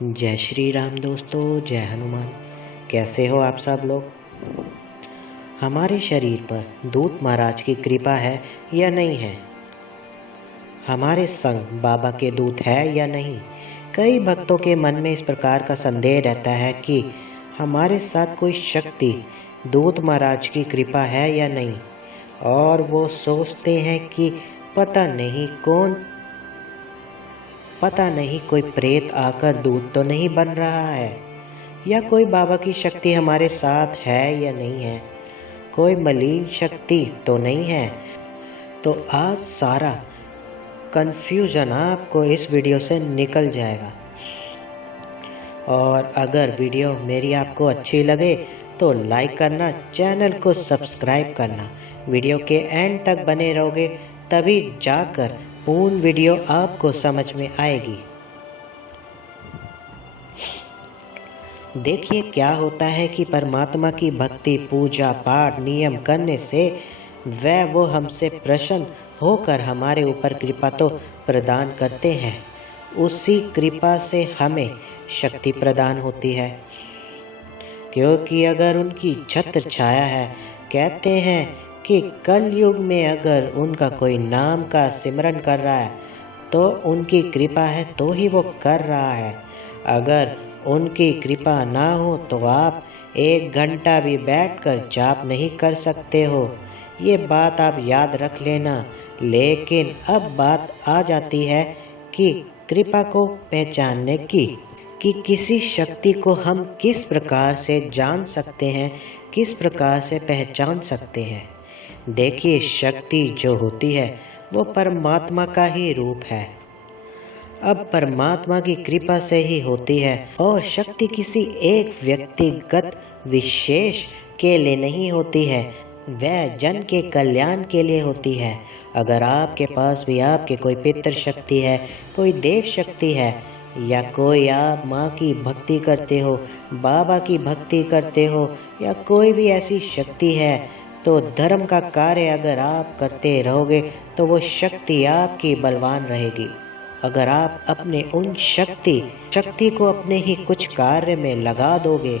जय श्री राम दोस्तों, जय हनुमान। कैसे हो आप सब लोग। हमारे शरीर पर दूत महाराज की कृपा है या नहीं है। हमारे संग बाबा के दूत है या नहीं। कई भक्तों के मन में इस प्रकार का संदेह रहता है कि हमारे साथ कोई शक्ति दूत महाराज की कृपा है या नहीं, और वो सोचते हैं कि पता नहीं कोई प्रेत आकर दूत तो नहीं बन रहा है, या कोई बाबा की शक्ति हमारे साथ है या नहीं है, कोई मलिन शक्ति तो नहीं है। तो आज सारा कंफ्यूजन आपको इस वीडियो से निकल जाएगा। और अगर वीडियो मेरी आपको अच्छी लगे तो लाइक करना, चैनल को सब्सक्राइब करना। वीडियो के एंड तक बने रहोगे तभी जाकर पूर्ण वीडियो आपको समझ में आएगी। देखिए क्या होता है कि परमात्मा की भक्ति, पूजा पाठ, नियम करने से वो हमसे प्रसन्न होकर हमारे ऊपर कृपा तो प्रदान करते हैं। उसी कृपा से हमें शक्ति प्रदान होती है, क्योंकि अगर उनकी छत्र छाया है, कहते हैं कि कलयुग में अगर उनका कोई नाम का सिमरन कर रहा है तो उनकी कृपा है तो ही वो कर रहा है। अगर उनकी कृपा ना हो तो आप 1 घंटा भी बैठकर जाप नहीं कर सकते हो। ये बात आप याद रख लेना। लेकिन अब बात आ जाती है कि कृपा को पहचानने की, कि किसी शक्ति को हम किस प्रकार से जान सकते हैं, किस प्रकार से पहचान सकते हैं। देखिए, शक्ति जो होती है वो परमात्मा का ही रूप है। अब परमात्मा की कृपा से ही होती है, और शक्ति किसी एक व्यक्तिगत विशेष के लिए नहीं होती है, वह जन के कल्याण के लिए होती है। अगर आपके पास भी आपके कोई पितृ शक्ति है, कोई देव शक्ति है, या कोई आप माँ की भक्ति करते हो, बाबा की भक्ति करते हो, या कोई भी ऐसी शक्ति है, तो धर्म का कार्य अगर आप करते रहोगे तो वो शक्ति आपकी बलवान रहेगी। अगर आप अपने उन शक्ति को अपने ही कुछ कार्य में लगा दोगे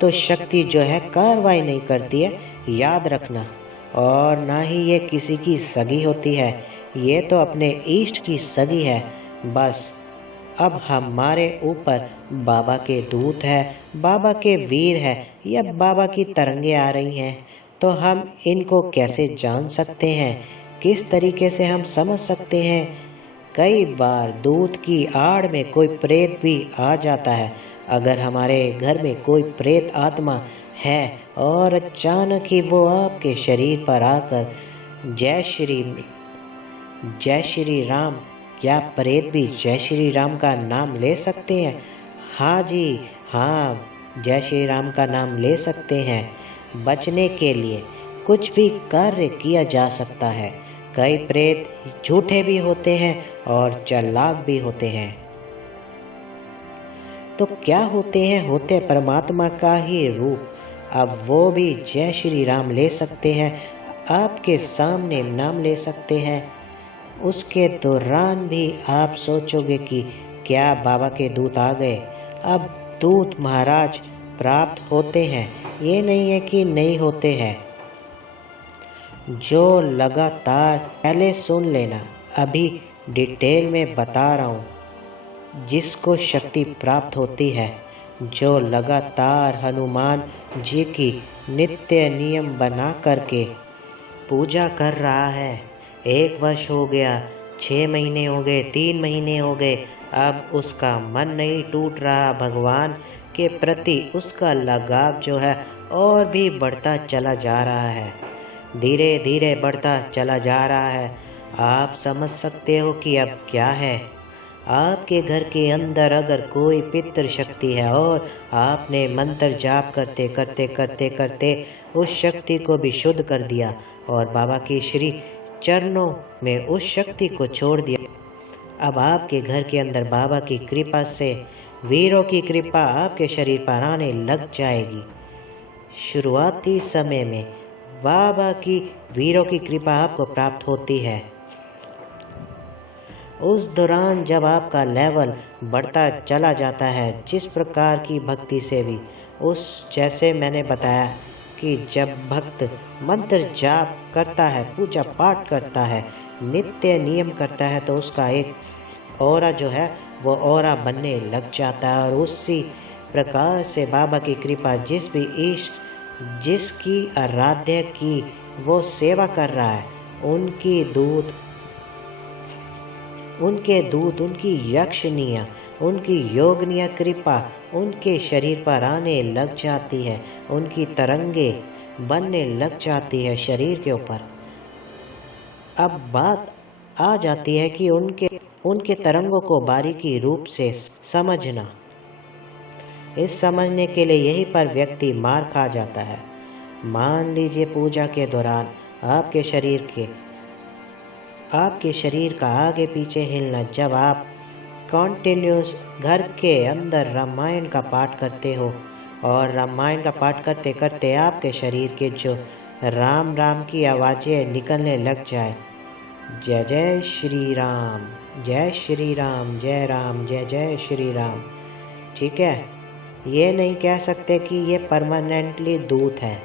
तो शक्ति जो है कार्रवाई नहीं करती है, याद रखना। और ना ही ये किसी की सगी होती है, ये तो अपने इष्ट की सगी है। बस अब हमारे ऊपर बाबा के दूत है, बाबा के वीर है, या बाबा की तरंगे आ रही हैं, तो हम इनको कैसे जान सकते हैं, किस तरीके से हम समझ सकते हैं। कई बार दूत की आड़ में कोई प्रेत भी आ जाता है। अगर हमारे घर में कोई प्रेत आत्मा है और अचानक ही वो आपके शरीर पर आकर जय श्री राम, क्या प्रेत भी जय श्री राम का नाम ले सकते हैं? हाँ जी, हाँ, जय श्री राम का नाम ले सकते हैं। बचने के लिए कुछ भी कार्य किया जा सकता है। कई प्रेत झूठे भी होते हैं और चालाक भी होते हैं। तो क्या होते हैं? होते परमात्मा का ही रूप। अब वो भी जय श्री राम ले सकते हैं, आपके सामने नाम ले सकते हैं। उसके दौरान भी आप सोचोगे कि क्या बाबा के दूत आ गए। अब दूत महाराज प्राप्त होते हैं, ये नहीं है कि नहीं होते हैं। जो लगातार, पहले सुन लेना, अभी डिटेल में बता रहा हूँ। जिसको शक्ति प्राप्त होती है, जो लगातार हनुमान जी की नित्य नियम बना करके पूजा कर रहा है, 1 वर्ष हो गया, 6 महीने हो गए, 3 महीने हो गए, अब उसका मन नहीं टूट रहा, भगवान के प्रति उसका लगाव जो है और भी बढ़ता चला जा रहा है, धीरे धीरे बढ़ता चला जा रहा है। आप समझ सकते हो कि अब क्या है। आपके घर के अंदर अगर कोई पितृ शक्ति है और आपने मंत्र जाप करते करते करते करते उस शक्ति को भी शुद्ध कर दिया और बाबा के श्री चरणों में उस शक्ति को छोड़ दिया, अब आपके घर के अंदर बाबा की कृपा से, वीरों की कृपा आपके शरीर पर आने लग जाएगी। शुरुआती समय में बाबा की, वीरों की कृपा आपको प्राप्त होती है। उस दौरान जब आपका लेवल बढ़ता चला जाता है, जिस प्रकार की भक्ति से भी, उस जैसे मैंने बताया कि जब भक्त मंत्र जाप करता है, पूजा पाठ करता है, नित्य नियम करता है, तो उसका एक ऑरा जो है वो ऑरा बनने लग जाता है। और उसी प्रकार से बाबा की कृपा जिस भी ईश जिसकी आराध्य की वो सेवा कर रहा है, उनके दूत, उनकी यक्षनिया, उनकी योगनिया कृपा उनके शरीर पर आने लग जाती है, उनकी तरंगे बनने लग जाती है शरीर के ऊपर। अब बात आ जाती है कि उनके तरंगों को बारीकी रूप से समझना। इस समझने के लिए यहीं पर व्यक्ति मार खा जाता है। मान लीजिए पूजा के दौरान आपके शरीर का आगे पीछे हिलना, जब आप कॉन्टिन्यूस घर के अंदर रामायण का पाठ करते हो और रामायण का पाठ करते करते आपके शरीर के जो राम राम की आवाज़ें निकलने लग जाए, जय जय श्री राम, जय श्री राम, जय राम, जय जय श्री राम, ठीक है। ये नहीं कह सकते कि ये परमानेंटली दूत है।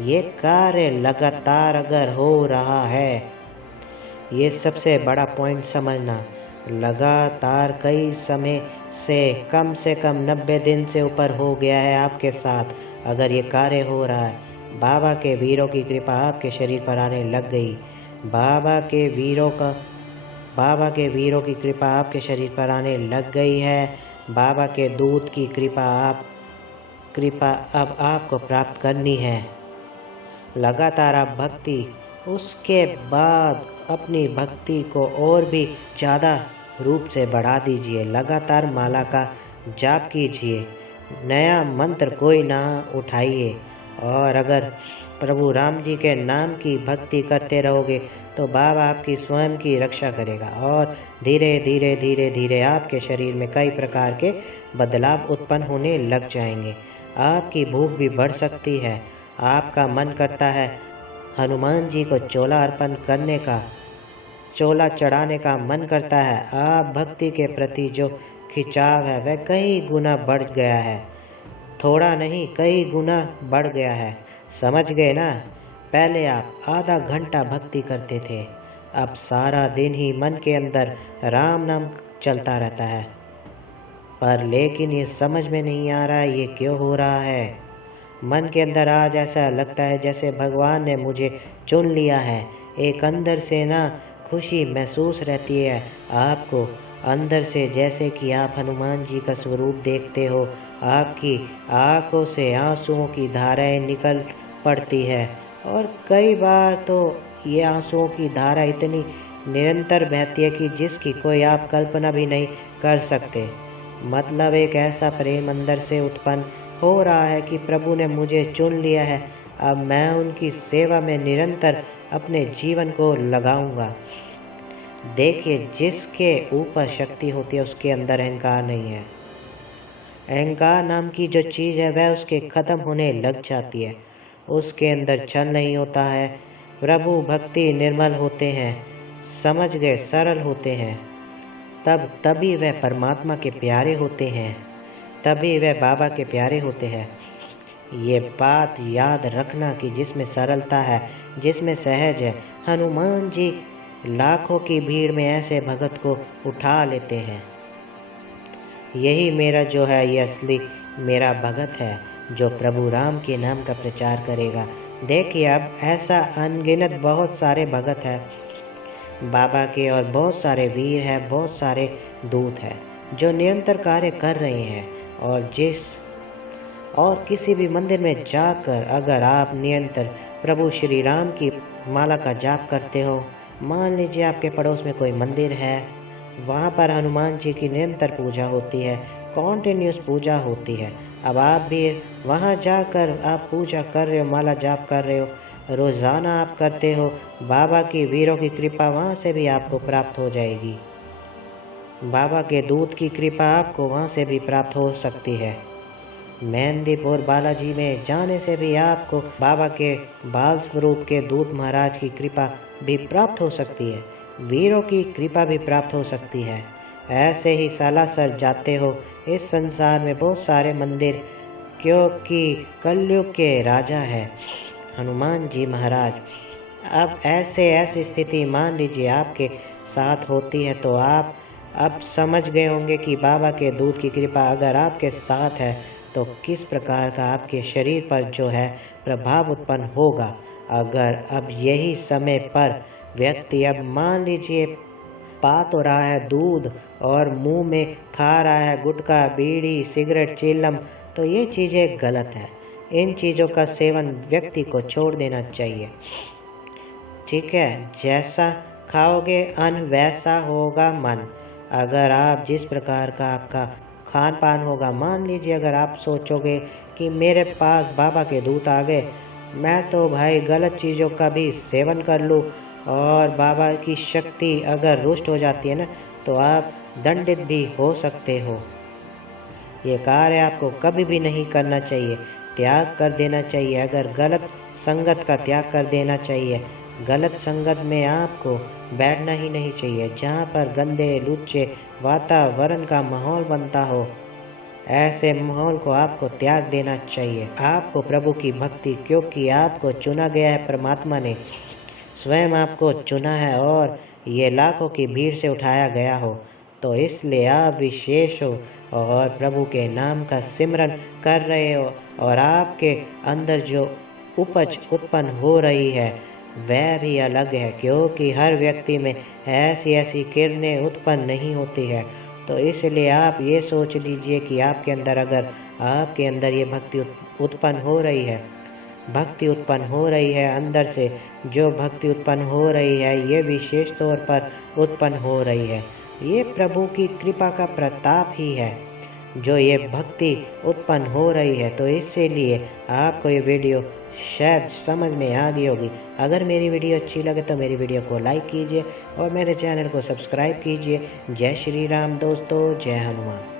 ये कार्य लगातार अगर हो रहा है, ये सबसे बड़ा पॉइंट समझना, लगातार कई समय से कम 90 दिन से ऊपर हो गया है आपके साथ, अगर ये कार्य हो रहा है, बाबा के वीरों की कृपा आपके शरीर पर आने लग गई, बाबा के वीरों की कृपा आपके शरीर पर आने लग गई है, बाबा के दूत की कृपा अब आपको प्राप्त करनी है। लगातार आप भक्ति, उसके बाद अपनी भक्ति को और भी ज़्यादा रूप से बढ़ा दीजिए। लगातार माला का जाप कीजिए, नया मंत्र कोई ना उठाइए, और अगर प्रभु राम जी के नाम की भक्ति करते रहोगे तो बाबा आपकी स्वयं की रक्षा करेगा, और धीरे धीरे धीरे धीरे आपके शरीर में कई प्रकार के बदलाव उत्पन्न होने लग जाएंगे। आपकी भूख भी बढ़ सकती है, आपका मन करता है हनुमान जी को चोला चढ़ाने का मन करता है, आप भक्ति के प्रति जो खिंचाव है वह कई गुना बढ़ गया है, थोड़ा नहीं कई गुना बढ़ गया है। समझ गए ना? पहले आप आधा घंटा भक्ति करते थे, अब सारा दिन ही मन के अंदर राम नाम चलता रहता है, पर लेकिन ये समझ में नहीं आ रहा ये क्यों हो रहा है। मन के अंदर आज ऐसा लगता है जैसे भगवान ने मुझे चुन लिया है। एक अंदर से ना खुशी महसूस रहती है आपको अंदर से, जैसे कि आप हनुमान जी का स्वरूप देखते हो, आपकी आंखों से आंसुओं की धाराएं निकल पड़ती है, और कई बार तो ये आंसुओं की धारा इतनी निरंतर बहती है कि जिसकी कोई आप कल्पना भी नहीं कर सकते। मतलब एक ऐसा प्रेम अंदर से उत्पन्न हो रहा है कि प्रभु ने मुझे चुन लिया है, अब मैं उनकी सेवा में निरंतर अपने जीवन को लगाऊंगा। देखिए, जिसके ऊपर शक्ति होती है उसके अंदर अहंकार नहीं है। अहंकार नाम की जो चीज़ है वह उसके ख़त्म होने लग जाती है, उसके अंदर छल नहीं होता है। प्रभु भक्ति निर्मल होते हैं, समझ गए, सरल होते हैं, तभी वह परमात्मा के प्यारे होते हैं, तभी वह बाबा के प्यारे होते हैं। ये बात याद रखना कि जिसमें सरलता है, जिसमें सहज है, हनुमान जी लाखों की भीड़ में ऐसे भगत को उठा लेते हैं। यही मेरा जो है ये असली मेरा भगत है जो प्रभु राम के नाम का प्रचार करेगा। देखिए, अब ऐसा अनगिनत बहुत सारे भगत हैं बाबा के, और बहुत सारे वीर हैं, बहुत सारे दूत हैं जो निरंतर कार्य कर रहे हैं। और किसी भी मंदिर में जाकर अगर आप निरंतर प्रभु श्री राम की माला का जाप करते हो, मान लीजिए आपके पड़ोस में कोई मंदिर है, वहाँ पर हनुमान जी की निरंतर पूजा होती है, कॉन्टिन्यूस पूजा होती है। अब आप भी वहाँ जाकर आप पूजा कर रहे हो, माला जाप कर रहे हो, रोज़ाना आप करते हो, बाबा की वीरों की कृपा वहाँ से भी आपको प्राप्त हो जाएगी। बाबा के दूत की कृपा आपको वहाँ से भी प्राप्त हो सकती है। मेहंदीपुर बालाजी में जाने से भी आपको बाबा के बाल स्वरूप के दूत महाराज की कृपा भी प्राप्त हो सकती है। वीरों की कृपा भी प्राप्त हो सकती है। ऐसे ही सालासर जाते हो, इस संसार में बहुत सारे मंदिर, क्योंकि कलयुग के राजा है हनुमान जी महाराज। अब ऐसी स्थिति मान लीजिए आपके साथ होती है, तो आप अब समझ गए होंगे कि बाबा के दूत की कृपा अगर आपके साथ है तो किस प्रकार का आपके शरीर पर जो है प्रभाव उत्पन्न होगा। अगर अब यही समय पर व्यक्ति अब मान लीजिए पा तो रहा है दूध और मुंह में खा रहा है गुटखा, बीड़ी, सिगरेट, चिलम, तो ये चीज़ें गलत है। इन चीज़ों का सेवन व्यक्ति को छोड़ देना चाहिए। ठीक है, जैसा खाओगे अन्न वैसा होगा मन। अगर आप जिस प्रकार का आपका खान पान होगा, मान लीजिए अगर आप सोचोगे कि मेरे पास बाबा के दूत आ गए, मैं तो भाई गलत चीज़ों का भी सेवन कर लूँ और बाबा की शक्ति अगर रुष्ट हो जाती है ना, तो आप दंडित भी हो सकते हो। ये कार्य आपको कभी भी नहीं करना चाहिए, त्याग कर देना चाहिए। अगर गलत संगत का त्याग कर देना चाहिए। गलत संगत में आपको बैठना ही नहीं चाहिए, जहाँ पर गंदे लुच्चे वातावरण का माहौल बनता हो, ऐसे माहौल को आपको त्याग देना चाहिए। आपको प्रभु की भक्ति, क्योंकि आपको चुना गया है, परमात्मा ने स्वयं आपको चुना है और ये लाखों की भीड़ से उठाया गया हो, तो इसलिए आप विशेष हो और प्रभु के नाम का सिमरन कर रहे हो और आपके अंदर जो उपज उत्पन्न हो रही है वह भी अलग है, क्योंकि हर व्यक्ति में ऐसी किरणें उत्पन्न नहीं होती है। तो इसलिए आप ये सोच लीजिए कि आपके अंदर अगर आपके अंदर ये भक्ति उत्पन्न हो रही है, भक्ति उत्पन्न हो रही है अंदर से, जो भक्ति उत्पन्न हो रही है ये विशेष तौर पर उत्पन्न हो रही है, ये प्रभु की कृपा का प्रताप ही है जो ये भक्ति उत्पन्न हो रही है। तो इसीलिए आपको ये वीडियो शायद समझ में आ गई होगी। अगर मेरी वीडियो अच्छी लगे तो मेरी वीडियो को लाइक कीजिए और मेरे चैनल को सब्सक्राइब कीजिए। जय श्री राम दोस्तों, जय हनुमान।